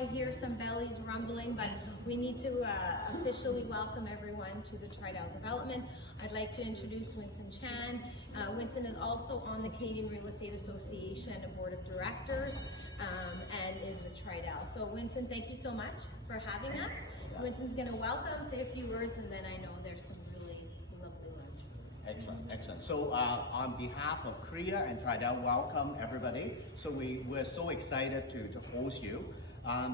I hear some bellies rumbling, but we need to officially welcome everyone to the Tridel development. I'd like to introduce Winston Chan. Winston is also on the Canadian Real Estate Association Board of Directors and is with Tridel. So Winston, thank you so much for having us. Winston's going to welcome, say a few words, and then I know there's some really lovely lunch. Excellent, excellent. So on behalf of Korea and Tridel, welcome everybody. So we're so excited to host you.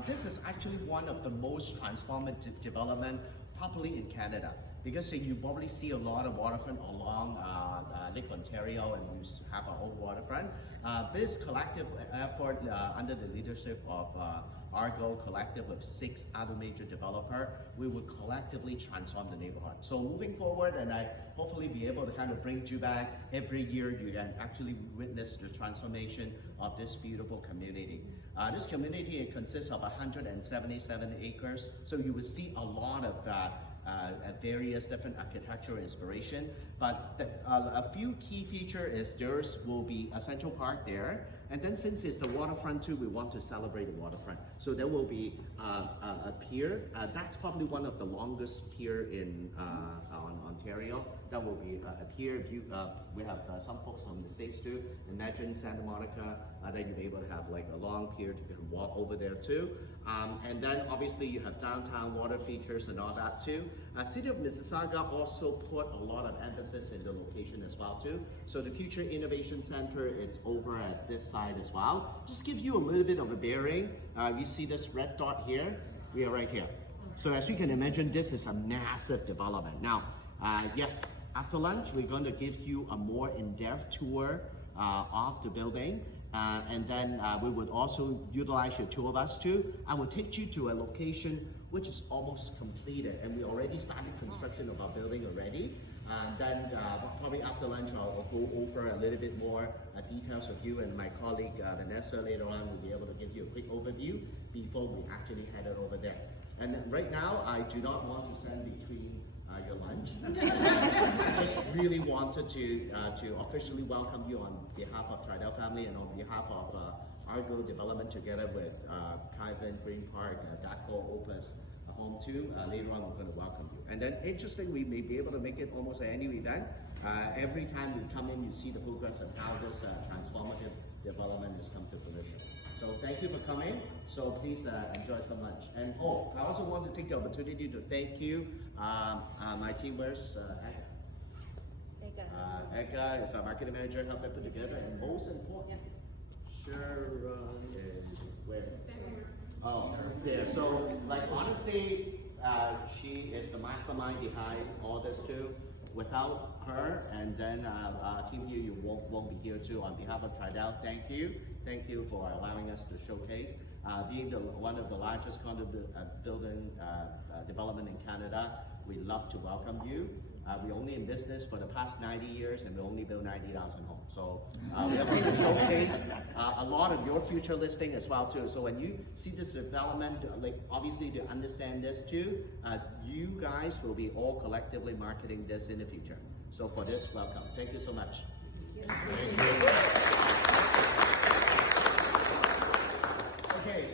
This is actually one of the most transformative development probably in Canada, because you probably see a lot of waterfront along Lake Ontario, and we have our own waterfront. This collective effort under the leadership of Argo Collective of 6 other major developers, we will collectively transform the neighborhood. So moving forward, and I hopefully be able to kind of bring you back every year, you can actually witness the transformation of this beautiful community. This community consists of 177 acres, so you will see a lot of various different architectural inspiration, but a few key features is theirs will be a central park there, and then since it's the waterfront too, we want to celebrate the waterfront. So there will be a pier. That's probably one of the longest pier in on Ontario. That will be a pier. We have some folks from the States too. Imagine Santa Monica, that you'll be able to have like a long pier to walk over there too. And then obviously you have downtown water features and all that too. City of Mississauga also put a lot of emphasis in the location as well too. So the Future Innovation Center, it's over at this side as well. Just give you a little bit of a bearing. You see this red dot here? We are right here. So as you can imagine, this is a massive development. Now, yes, after lunch, we're going to give you a more in-depth tour of the building. And then we would also utilize your tour bus too. I will take you to a location which is almost completed, and we already started construction of our building already. Then probably after lunch, I'll go over a little bit more details with you, and my colleague Vanessa later on will be able to give you a quick overview before we actually head it over there. And right now, I do not want to stand between your lunch. I just really wanted to officially welcome you on behalf of Tridel family and on behalf of Argo Development together with Kyvan, Green Park, Daco, Opus, Home 2. Later on, we're going to welcome you. And then interesting, we may be able to make it almost at any event. Every time we come in, you see the progress of how this transformative development has come to fruition. So thank you for coming. So please enjoy some lunch. And I also want to take the opportunity to thank you. My team, where's Eka is our marketing manager, helped me put together. And most important, Sharon is where? Oh, there. So like honestly, she is the mastermind behind all this too. Without her, and then our team here, you won't be here too. On behalf of Tridel, thank you. Thank you for allowing us to showcase. Being one of the largest condo building development in Canada, we love to welcome you. We're only in business for the past 90 years, and we only build 90,000 homes. So we are going to showcase a lot of your future listing as well too. So when you see this development, like obviously to understand this too, you guys will be all collectively marketing this in the future. So for this, welcome. Thank you so much. Thank you. Okay.